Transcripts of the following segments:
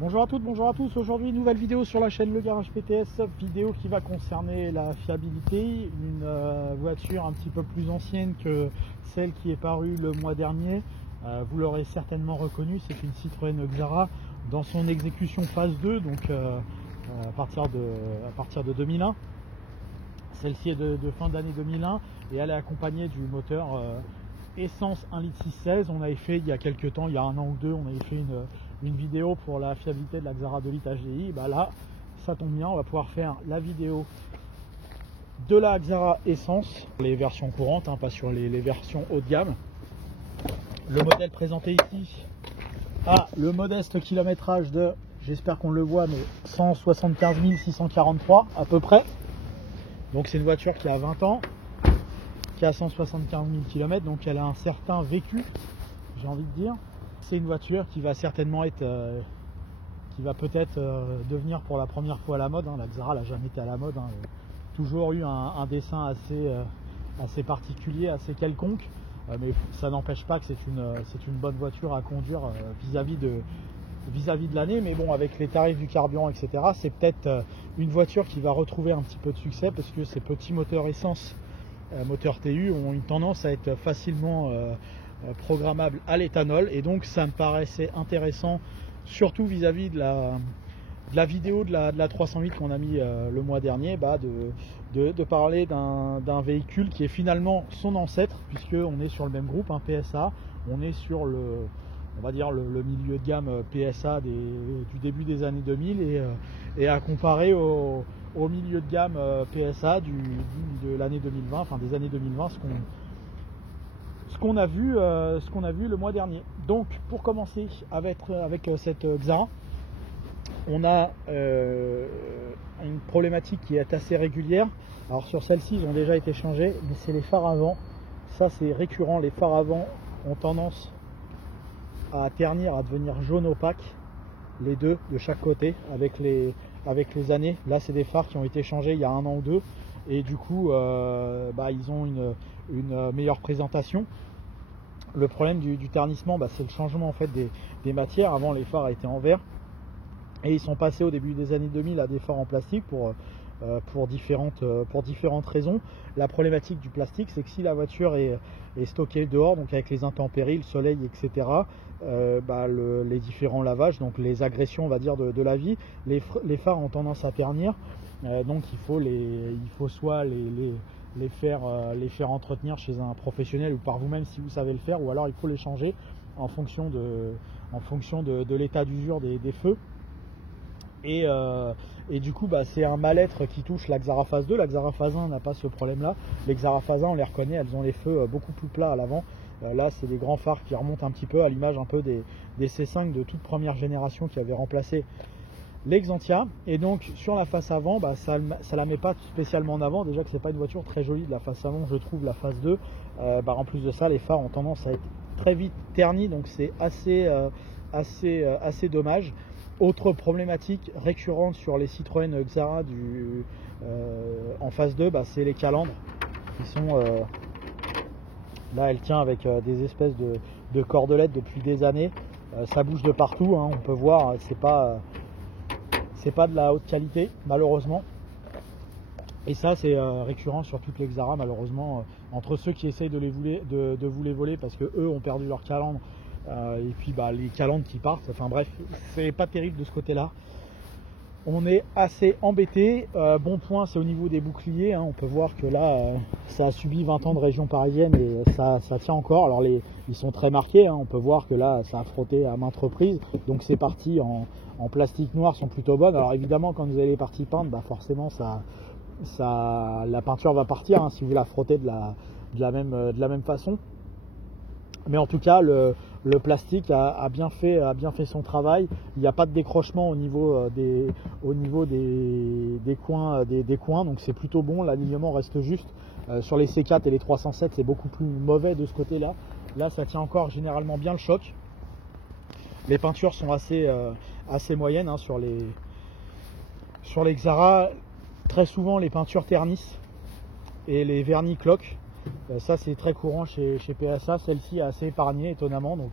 Bonjour à toutes, bonjour à tous. Aujourd'hui, nouvelle vidéo sur la chaîne Le Garage PTS, vidéo qui va concerner la fiabilité. Une voiture un petit peu plus ancienne que celle qui est parue le mois dernier. Vous l'aurez certainement reconnue, c'est une Citroën Xara dans son exécution phase 2, donc à partir de 2001. Celle-ci est de fin d'année 2001 et elle est accompagnée du moteur essence 1,6 litre. On avait fait il y a quelques temps, il y a un an ou deux, on avait fait une vidéo pour la fiabilité de la Xara 2 litres HDI. Bah là, ça tombe bien, on va pouvoir faire la vidéo de la Xara essence, les versions courantes, pas sur les versions haut de gamme. Le modèle présenté ici a le modeste kilométrage de, j'espère qu'on le voit, mais 175 643 à peu près. Donc c'est une voiture qui a 20 ans, qui a 175 000 km, donc elle a un certain vécu, j'ai envie de dire. C'est une voiture qui va certainement être, qui va peut-être devenir pour la première fois à la mode. La Xara n'a jamais été à la mode. Toujours eu un dessin assez particulier, assez quelconque. Mais ça n'empêche pas que c'est une bonne voiture à conduire vis-à-vis de l'année. Mais bon, avec les tarifs du carburant, etc., c'est peut-être une voiture qui va retrouver un petit peu de succès parce que ces petits moteurs essence, moteurs TU, ont une tendance à être facilement programmable à l'éthanol, et donc ça me paraissait intéressant, surtout vis-à-vis de la vidéo de la 308 qu'on a mis le mois dernier, de parler d'un véhicule qui est finalement son ancêtre, puisque on est sur le même groupe, PSA, on est sur on va dire le milieu de gamme PSA du début des années 2000, et à comparer au milieu de gamme PSA de l'année 2020, enfin des années 2020, ce qu'on a vu le mois dernier. Donc pour commencer avec cette Xara, on a une problématique qui est assez régulière. Alors sur celle-ci, ils ont déjà été changés, mais c'est les phares avant. Ça, c'est récurrent, les phares avant ont tendance à ternir, à devenir jaune opaque, les deux de chaque côté, avec les années. Là, c'est des phares qui ont été changés il y a un an ou deux, et du coup ils ont une meilleure présentation. Le problème du ternissement, c'est le changement en fait des matières. Avant, les phares étaient en verre et ils sont passés au début des années 2000 à des phares en plastique pour différentes raisons. La problématique du plastique, c'est que si la voiture est stockée dehors, donc avec les intempéries, le soleil, etc., les différents lavages, donc les agressions, on va dire, de la vie, les phares ont tendance à ternir. Donc il faut soit les faire entretenir chez un professionnel ou par vous-même si vous savez le faire, ou alors il faut les changer en fonction de l'état d'usure des feux. Et du coup, c'est un mal-être qui touche la Xara phase 2. La Xara phase 1 n'a pas ce problème-là. Les Xara phase 1, on les reconnaît, elles ont les feux beaucoup plus plats à l'avant. Là, c'est des grands phares qui remontent un petit peu à l'image un peu des C5 de toute première génération qui avaient remplacé les Xantia. Et donc sur la face avant, ça la met pas spécialement en avant. Déjà que c'est pas une voiture très jolie de la face avant, je trouve, la face 2. En plus de ça, les phares ont tendance à être très vite ternis, donc c'est assez dommage. Autre problématique récurrente sur les Citroën Xara en phase 2, c'est les calandres qui sont là, elle tient avec des espèces de cordelettes depuis des années. Ça bouge de partout, on peut voir, c'est pas de la haute qualité, malheureusement. Et ça, c'est récurrent sur toutes les Xara, malheureusement, entre ceux qui essayent de vous les voler parce que eux ont perdu leur calandre, et puis les calandres qui partent. Enfin bref, c'est pas terrible de ce côté-là. On est assez embêté. Bon point, c'est au niveau des boucliers. On peut voir que là, ça a subi 20 ans de région parisienne et ça tient encore. Alors ils sont très marqués. On peut voir que là, ça a frotté à maintes reprises. Donc ces parties en plastique noir sont plutôt bonnes. Alors évidemment, quand vous avez les parties peintes, forcément, la peinture va partir si vous la frottez de la même façon. Mais en tout cas, le plastique a bien fait son travail. Il n'y a pas de décrochement au niveau des coins, donc c'est plutôt bon. L'alignement reste juste. Sur les C4 et les 307, c'est beaucoup plus mauvais de ce côté-là. Là, ça tient encore généralement bien le choc. Les peintures sont assez moyennes sur les Xara. Très souvent, les peintures ternissent et les vernis cloquent. Ça, c'est très courant chez PSA. Celle-ci est assez épargnée, étonnamment. Donc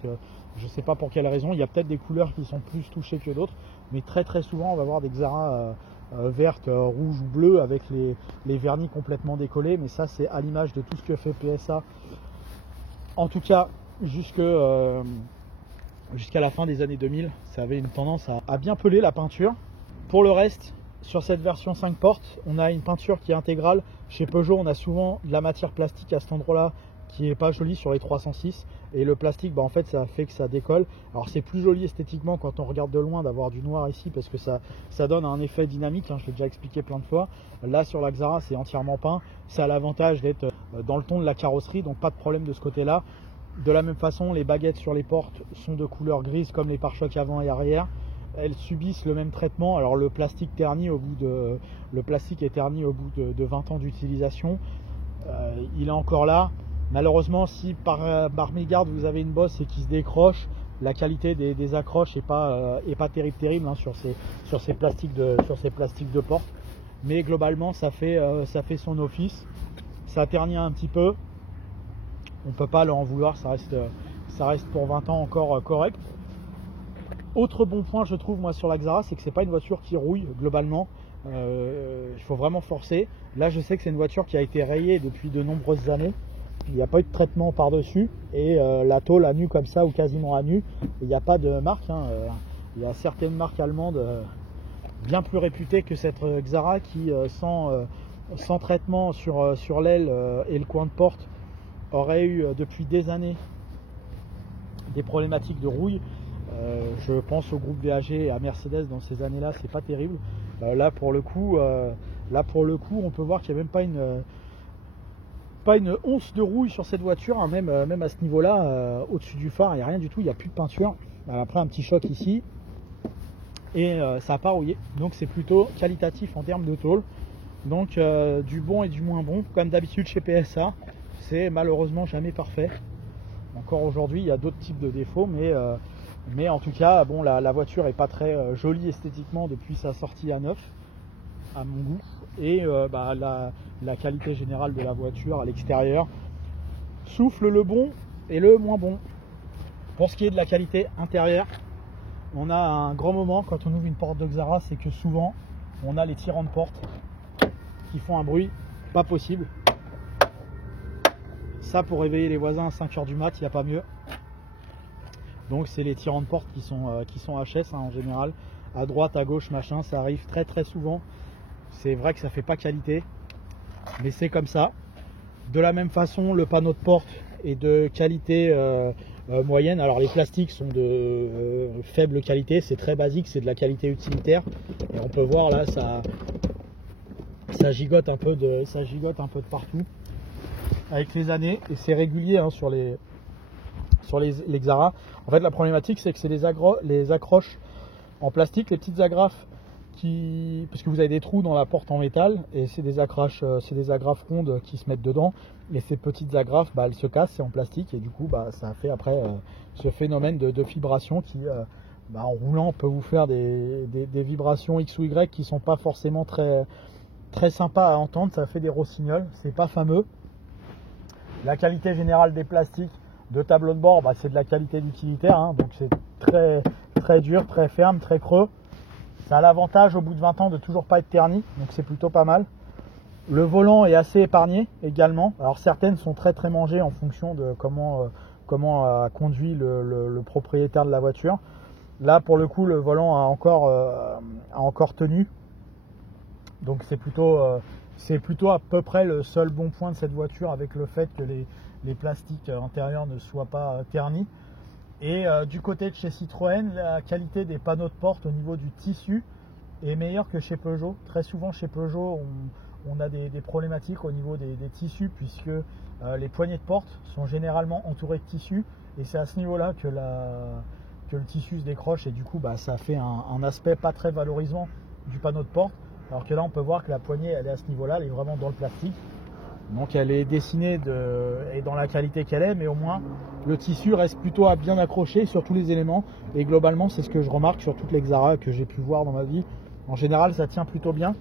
Je ne sais pas pour quelle raison. Il y a peut-être des couleurs qui sont plus touchées que d'autres, mais très souvent on va voir des Xara vertes, rouges ou bleues avec les vernis complètement décollés. Mais ça, c'est à l'image de tout ce que fait PSA. En tout cas, jusqu'à la fin des années 2000, ça avait une tendance à bien peler la peinture. Pour le reste, sur cette version 5 portes, on a une peinture qui est intégrale. Chez Peugeot, on a souvent de la matière plastique à cet endroit-là qui est pas jolie sur les 306, et le plastique, en fait, ça fait que ça décolle. Alors c'est plus joli esthétiquement quand on regarde de loin d'avoir du noir ici, parce que ça donne un effet dynamique, hein, je l'ai déjà expliqué plein de fois. Là sur la Xara, c'est entièrement peint, ça a l'avantage d'être dans le ton de la carrosserie, donc pas de problème de ce côté-là. De la même façon, les baguettes sur les portes sont de couleur grise comme les pare-chocs avant et arrière. Elles subissent le même traitement. Alors le plastique est terni au bout de 20 ans d'utilisation. Il est encore là. Malheureusement, si par mégarde vous avez une bosse et qui se décroche, la qualité des accroches n'est pas terrible hein, sur ces plastiques de porte. Mais globalement, ça fait son office. Ça ternit un petit peu. On ne peut pas leur en vouloir, ça reste pour 20 ans encore correct. Autre bon point, je trouve, moi, sur la Xara, c'est que c'est pas une voiture qui rouille globalement. Il faut vraiment forcer. Là, je sais que c'est une voiture qui a été rayée depuis de nombreuses années. Il n'y a pas eu de traitement par-dessus. Et la tôle à nu comme ça, ou quasiment à nu, il n'y a pas de marque. Hein. Il y a certaines marques allemandes bien plus réputées que cette Xara qui, sans traitement sur l'aile et le coin de porte, aurait eu depuis des années des problématiques de rouille. Je pense au groupe VAG et à Mercedes dans ces années-là, c'est pas terrible. Là pour le coup, on peut voir qu'il n'y a même pas une once de rouille sur cette voiture, hein, même à ce niveau-là, au-dessus du phare, il n'y a rien du tout, il n'y a plus de peinture. Après un petit choc ici, et ça n'a pas rouillé, donc c'est plutôt qualitatif en termes de tôle. Donc du bon et du moins bon, comme d'habitude chez PSA, c'est malheureusement jamais parfait. Encore aujourd'hui, il y a d'autres types de défauts, mais en tout cas, bon, la voiture n'est pas très jolie esthétiquement depuis sa sortie à neuf, à mon goût. Et la qualité générale de la voiture à l'extérieur souffle le bon et le moins bon. Pour ce qui est de la qualité intérieure, on a un grand moment quand on ouvre une porte de Xara, c'est que souvent on a les tirants de porte qui font un bruit pas possible. Ça, pour réveiller les voisins à 5h du mat, il n'y a pas mieux. Donc c'est les tirants de porte qui sont HS hein, en général. À droite, à gauche, machin, ça arrive très souvent. C'est vrai que ça fait pas qualité, mais c'est comme ça. De la même façon, le panneau de porte est de qualité moyenne. Alors les plastiques sont de faible qualité, c'est très basique, c'est de la qualité utilitaire. Et on peut voir là, ça gigote un peu de partout avec les années, et c'est régulier hein, sur les Xara. En fait, la problématique, c'est que c'est les accroches en plastique, les petites agrafes parce que vous avez des trous dans la porte en métal, et c'est des agrafes rondes qui se mettent dedans, et ces petites agrafes, elles se cassent, c'est en plastique, et du coup, ça fait après ce phénomène de vibration qui, en roulant, peut vous faire des vibrations X ou Y qui sont pas forcément très sympas à entendre. Ça fait des rossignols, c'est pas fameux. La qualité générale des plastiques de tableau de bord, c'est de la qualité d'utilitaire, hein, donc c'est très dur, très ferme, très creux. Ça a l'avantage au bout de 20 ans de toujours pas être terni, donc c'est plutôt pas mal. Le volant est assez épargné également. Alors certaines sont très mangées en fonction de comment a conduit le propriétaire de la voiture. Là pour le coup, le volant a encore tenu, donc c'est plutôt à peu près le seul bon point de cette voiture, avec le fait que les plastiques intérieurs ne soient pas ternis. Et du côté de chez Citroën, la qualité des panneaux de porte au niveau du tissu est meilleure que chez Peugeot. Très souvent chez Peugeot, on a des problématiques au niveau des tissus, puisque les poignées de porte sont généralement entourées de tissu, et c'est à ce niveau-là que le tissu se décroche, et du coup ça fait un aspect pas très valorisant du panneau de porte. Alors que là, on peut voir que la poignée, elle est à ce niveau-là, elle est vraiment dans le plastique. Donc elle est dessinée et dans la qualité qu'elle est, mais au moins le tissu reste plutôt à bien accroché sur tous les éléments. Et globalement, c'est ce que je remarque sur toutes les Xara que j'ai pu voir dans ma vie. En général, ça tient plutôt bien.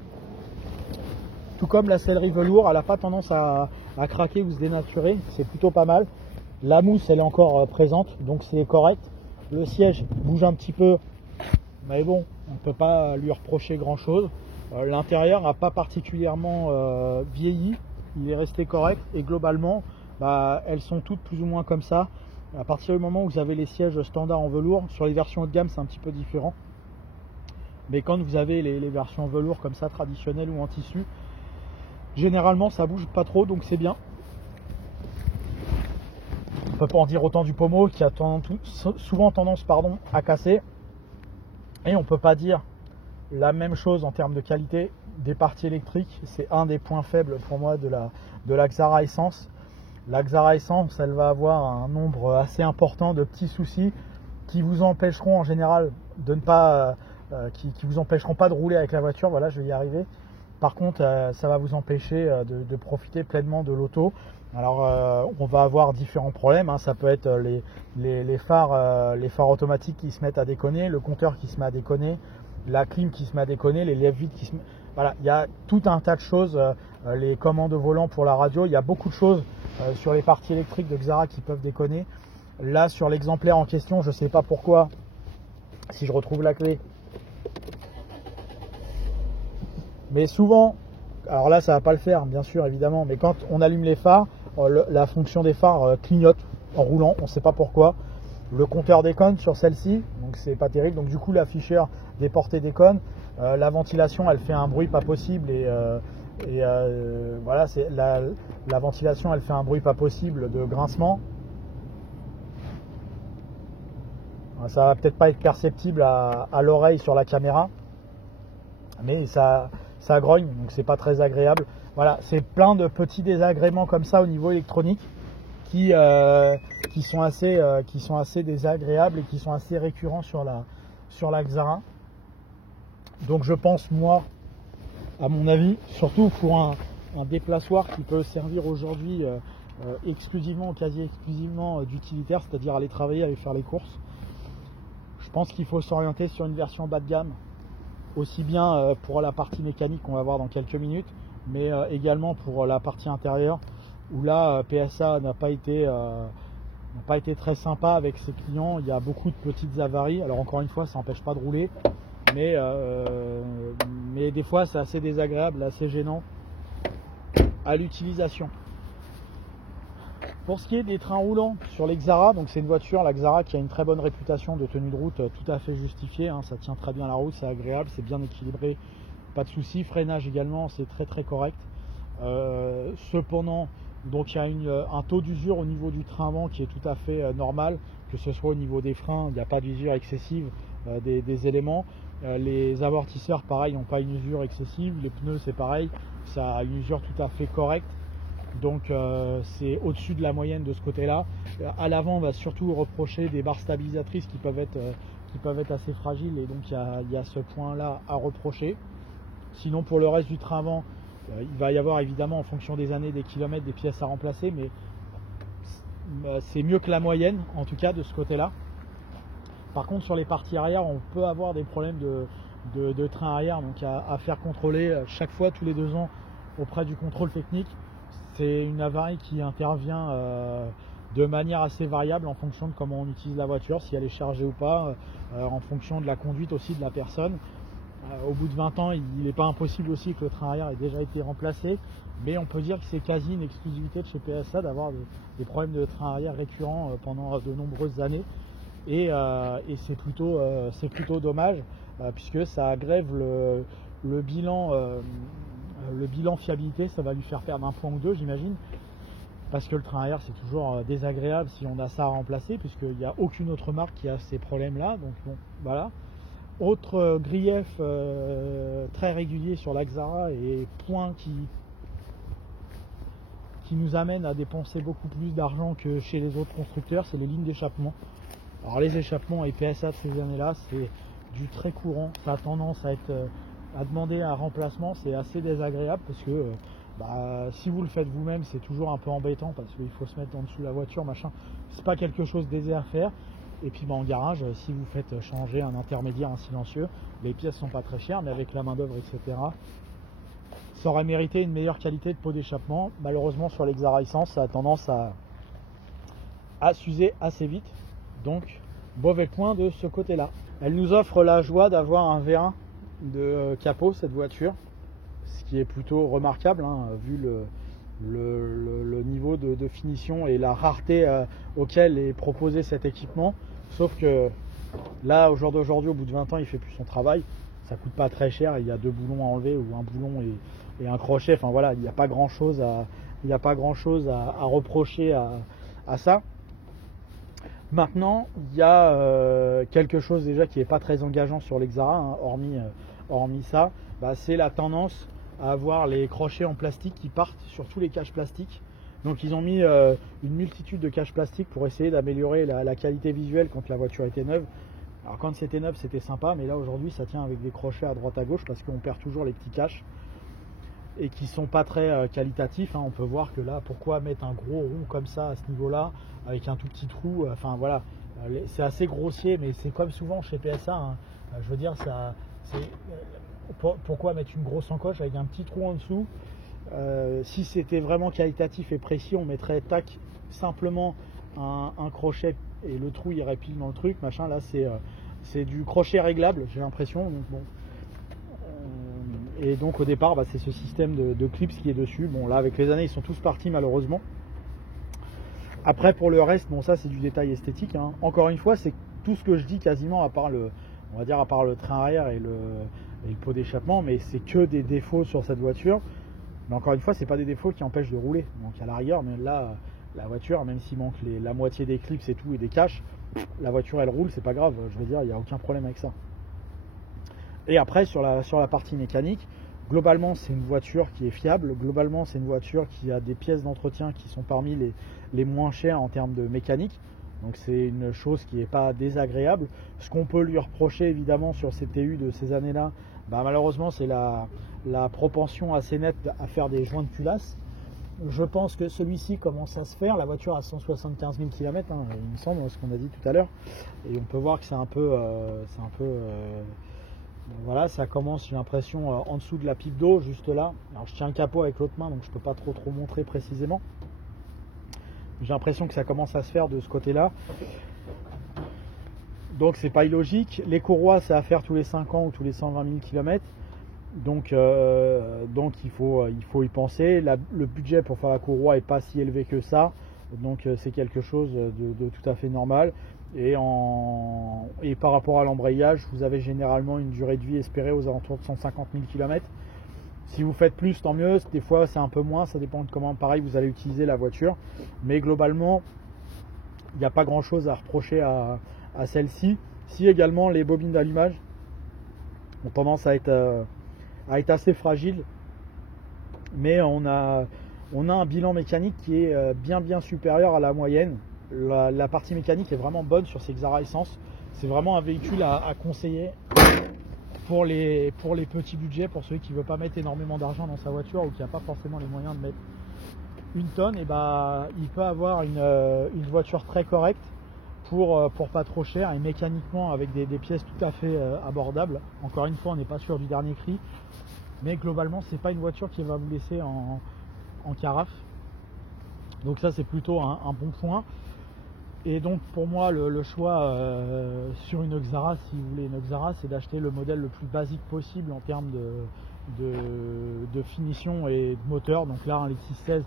Tout comme la sellerie velours, elle n'a pas tendance à craquer ou se dénaturer. C'est plutôt pas mal. La mousse, elle est encore présente, donc c'est correct. Le siège bouge un petit peu, mais bon, on ne peut pas lui reprocher grand chose. L'intérieur n'a pas particulièrement vieilli, il est resté correct, et globalement elles sont toutes plus ou moins comme ça. À partir du moment où vous avez les sièges standards en velours, sur les versions haut de gamme c'est un petit peu différent, mais quand vous avez les versions en velours comme ça, traditionnelles ou en tissu, généralement ça bouge pas trop, donc c'est bien. On peut pas en dire autant du pommeau qui a souvent tendance à casser, et on peut pas dire la même chose en termes de qualité des parties électriques. C'est un des points faibles pour moi de la Xara Essence. La Xara Essence, elle va avoir un nombre assez important de petits soucis qui vous empêcheront en général de ne pas qui vous empêcheront pas de rouler avec la voiture. Voilà, je vais y arriver. Par contre, ça va vous empêcher de profiter pleinement de l'auto. Alors, on va avoir différents problèmes, hein. Ça peut être les phares automatiques qui se mettent à déconner, le compteur qui se met à déconner, la clim qui se met à déconner, les lèvres vides qui se mettent... Voilà, il y a tout un tas de choses, les commandes au volant pour la radio, il y a beaucoup de choses sur les parties électriques de Xara qui peuvent déconner. Là, sur l'exemplaire en question, je ne sais pas pourquoi, si je retrouve la clé, mais souvent, alors là ça va pas le faire bien sûr évidemment, mais quand on allume les phares, la fonction des phares clignote en roulant, on ne sait pas pourquoi. Le compteur déconne sur celle-ci, donc c'est pas terrible, donc du coup l'afficheur des portées déconne. La ventilation elle fait un bruit pas possible, voilà, c'est la ventilation elle fait un bruit pas possible de grincement. Ça va peut-être pas être perceptible à l'oreille sur la caméra, mais ça grogne, donc c'est pas très agréable. Voilà, c'est plein de petits désagréments comme ça au niveau électronique qui sont assez désagréables et qui sont assez récurrents sur la Xara. Donc je pense, moi, à mon avis, surtout pour un déplaçoir qui peut servir aujourd'hui exclusivement, quasi exclusivement d'utilitaire, c'est-à-dire aller travailler, aller faire les courses, je pense qu'il faut s'orienter sur une version bas de gamme, aussi bien pour la partie mécanique qu'on va voir dans quelques minutes, mais également pour la partie intérieure, où là PSA n'a pas été très sympa avec ses clients. Il y a beaucoup de petites avaries. Alors encore une fois, ça n'empêche pas de rouler, mais des fois c'est assez désagréable, assez gênant à l'utilisation. Pour ce qui est des trains roulants sur les Xara, donc c'est une voiture, la Xara, qui a une très bonne réputation de tenue de route, tout à fait justifiée, hein, ça tient très bien la route, c'est agréable, c'est bien équilibré, pas de soucis. Freinage également, c'est très très correct. Cependant, donc il y a un taux d'usure au niveau du train avant qui est tout à fait normal, que ce soit au niveau des freins, il n'y a pas d'usure excessive des éléments. Les amortisseurs, pareil, n'ont pas une usure excessive. Les pneus, c'est pareil, ça a une usure tout à fait correcte. Donc c'est au-dessus de la moyenne de ce côté-là. À l'avant, on va surtout reprocher des barres stabilisatrices qui peuvent être assez fragiles, et donc il y a ce point-là à reprocher. Sinon, pour le reste du train avant, il va y avoir évidemment, en fonction des années, des kilomètres, des pièces à remplacer, mais c'est mieux que la moyenne, en tout cas de ce côté-là. Par contre, sur les parties arrière, on peut avoir des problèmes de train arrière, donc à faire contrôler chaque fois, tous les 2 ans, auprès du contrôle technique. C'est une avarie qui intervient de manière assez variable en fonction de comment on utilise la voiture, si elle est chargée ou pas, en fonction de la conduite aussi de la personne. Au bout de 20 ans, il n'est pas impossible aussi que le train arrière ait déjà été remplacé, mais on peut dire que c'est quasi une exclusivité de chez PSA d'avoir des problèmes de train arrière récurrents pendant de nombreuses années, et c'est plutôt dommage, puisque ça aggrave le bilan fiabilité. Ça va lui faire perdre un point ou deux, j'imagine, parce que le train arrière c'est toujours désagréable si on a ça à remplacer, puisqu'il n'y a aucune autre marque qui a ces problèmes là. Donc bon, voilà. Autre grief très régulier sur la Xara, et point qui nous amène à dépenser beaucoup plus d'argent que chez les autres constructeurs, c'est les lignes d'échappement. Alors les échappements et PSA de ces années-là, c'est du très courant, ça a tendance à demander un remplacement, c'est assez désagréable, parce que si vous le faites vous-même, c'est toujours un peu embêtant, parce qu'il faut se mettre en dessous de la voiture, machin, c'est pas quelque chose d'aisé à faire. Et puis en garage, si vous faites changer un intermédiaire, un silencieux, les pièces sont pas très chères, mais avec la main d'œuvre, etc., ça aurait mérité une meilleure qualité de pot d'échappement. Malheureusement, sur les Xara Essence, ça a tendance à s'user assez vite. Donc mauvais point de ce côté-là. Elle nous offre la joie d'avoir un V1 de capot, cette voiture, ce qui est plutôt remarquable, hein, vu le niveau de finition et la rareté auquel est proposé cet équipement. Sauf que là, au jour d'aujourd'hui, au bout de 20 ans, il fait plus son travail. Ça coûte pas très cher, il y a 2 boulons à enlever ou un boulon et un crochet. Enfin voilà, il n'y a pas grand chose à reprocher à ça. Maintenant, il y a quelque chose déjà qui n'est pas très engageant sur l'Exara, hein, hormis ça, c'est la tendance à avoir les crochets en plastique qui partent sur tous les caches plastiques. Donc ils ont mis une multitude de caches plastiques pour essayer d'améliorer la qualité visuelle quand la voiture était neuve. Alors quand c'était neuf, c'était sympa, mais là aujourd'hui ça tient avec des crochets à droite à gauche parce qu'on perd toujours les petits caches et qui sont pas très qualitatifs, hein. On peut voir que là, pourquoi mettre un gros rond comme ça à ce niveau-là avec un tout petit trou, enfin voilà, c'est assez grossier, mais c'est comme souvent chez PSA, hein. Je veux dire, pourquoi mettre une grosse encoche avec un petit trou en dessous? Si c'était vraiment qualitatif et précis, on mettrait tac simplement un crochet et le trou irait pile dans le truc, machin. Là c'est du crochet réglable, j'ai l'impression. Donc bon, et donc au départ c'est ce système de clips qui est dessus. Bon là avec les années ils sont tous partis malheureusement. Après pour le reste, bon ça c'est du détail esthétique, hein. Encore une fois c'est tout ce que je dis quasiment à part le train arrière et le pot d'échappement, mais c'est que des défauts sur cette voiture. Mais encore une fois, c'est pas des défauts qui empêchent de rouler. Donc à la rigueur, mais là, la voiture, même s'il manque la moitié des clips et tout et des caches, la voiture elle roule, c'est pas grave. Je veux dire, il n'y a aucun problème avec ça. Et après sur la partie mécanique, globalement c'est une voiture qui est fiable. Globalement c'est une voiture qui a des pièces d'entretien qui sont parmi les moins chères en termes de mécanique. Donc c'est une chose qui n'est pas désagréable. Ce qu'on peut lui reprocher évidemment sur ces TU de ces années-là, malheureusement c'est la propension assez nette à faire des joints de culasse. Je pense que celui-ci commence à se faire. La voiture a 175 000 km, hein, il me semble, ce qu'on a dit tout à l'heure. Et on peut voir que c'est un peu voilà, ça commence, j'ai l'impression, en dessous de la pipe d'eau, juste là. Alors je tiens le capot avec l'autre main, donc je ne peux pas trop montrer précisément. J'ai l'impression que ça commence à se faire de ce côté-là. Donc c'est pas illogique. Les courroies, c'est à faire tous les 5 ans ou tous les 120 000 km. Donc il faut y penser. Le budget pour faire la courroie n'est pas si élevé que ça. Donc c'est quelque chose de tout à fait normal. Et par rapport à l'embrayage, vous avez généralement une durée de vie espérée aux alentours de 150 000 km. Si vous faites plus, tant mieux. Des fois, c'est un peu moins. Ça dépend de comment, pareil, vous allez utiliser la voiture. Mais globalement, il n'y a pas grand-chose à reprocher à celle-ci. Si également, les bobines d'allumage ont tendance à être assez fragiles. Mais on a un bilan mécanique qui est bien supérieur à la moyenne. La partie mécanique est vraiment bonne sur ces Xara Essence. C'est vraiment un véhicule à conseiller pour les petits budgets, pour ceux qui ne veulent pas mettre énormément d'argent dans sa voiture ou qui n'a pas forcément les moyens de mettre une tonne. Et il peut avoir une voiture très correcte pour pas trop cher et mécaniquement avec des pièces tout à fait abordables. Encore une fois, on n'est pas sûr du dernier cri, mais globalement c'est pas une voiture qui va vous laisser en carafe. Donc ça c'est plutôt un bon point. Et donc pour moi le choix sur une Xara, si vous voulez une Xara, c'est d'acheter le modèle le plus basique possible en termes de finition et de moteur. Donc là un litre 616,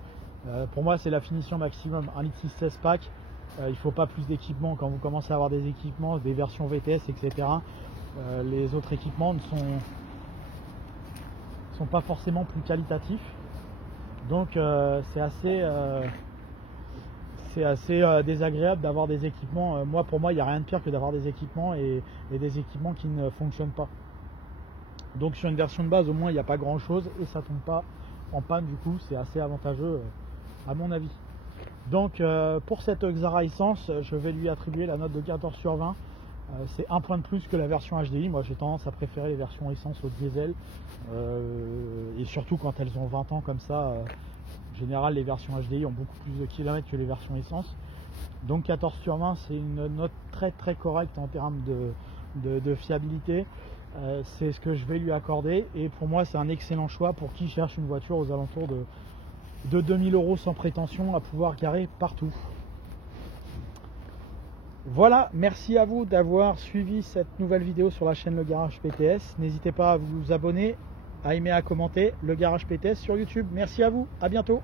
pour moi c'est la finition maximum. Un litre 616 pack, il ne faut pas plus d'équipement. Quand vous commencez à avoir des équipements, des versions VTS, etc., les autres équipements ne sont pas forcément plus qualitatifs. Donc c'est assez désagréable d'avoir des équipements. Pour moi, il n'y a rien de pire que d'avoir des équipements et des équipements qui ne fonctionnent pas. Donc sur une version de base, au moins, il n'y a pas grand chose et ça ne tombe pas en panne. Du coup, c'est assez avantageux à mon avis. Donc pour cette Xara Essence, je vais lui attribuer la note de 14 sur 20. C'est un point de plus que la version HDI. Moi, j'ai tendance à préférer les versions essence au diesel. Et surtout quand elles ont 20 ans comme ça. En général, les versions HDI ont beaucoup plus de kilomètres que les versions essence. Donc 14 sur 20, c'est une note très correcte en termes de fiabilité. C'est ce que je vais lui accorder. Et pour moi, c'est un excellent choix pour qui cherche une voiture aux alentours de 2000 € sans prétention à pouvoir garer partout. Voilà, merci à vous d'avoir suivi cette nouvelle vidéo sur la chaîne Le Garage PTS. N'hésitez pas à vous abonner, à aimer, à commenter Le Garage PTS sur YouTube. Merci à vous, à bientôt.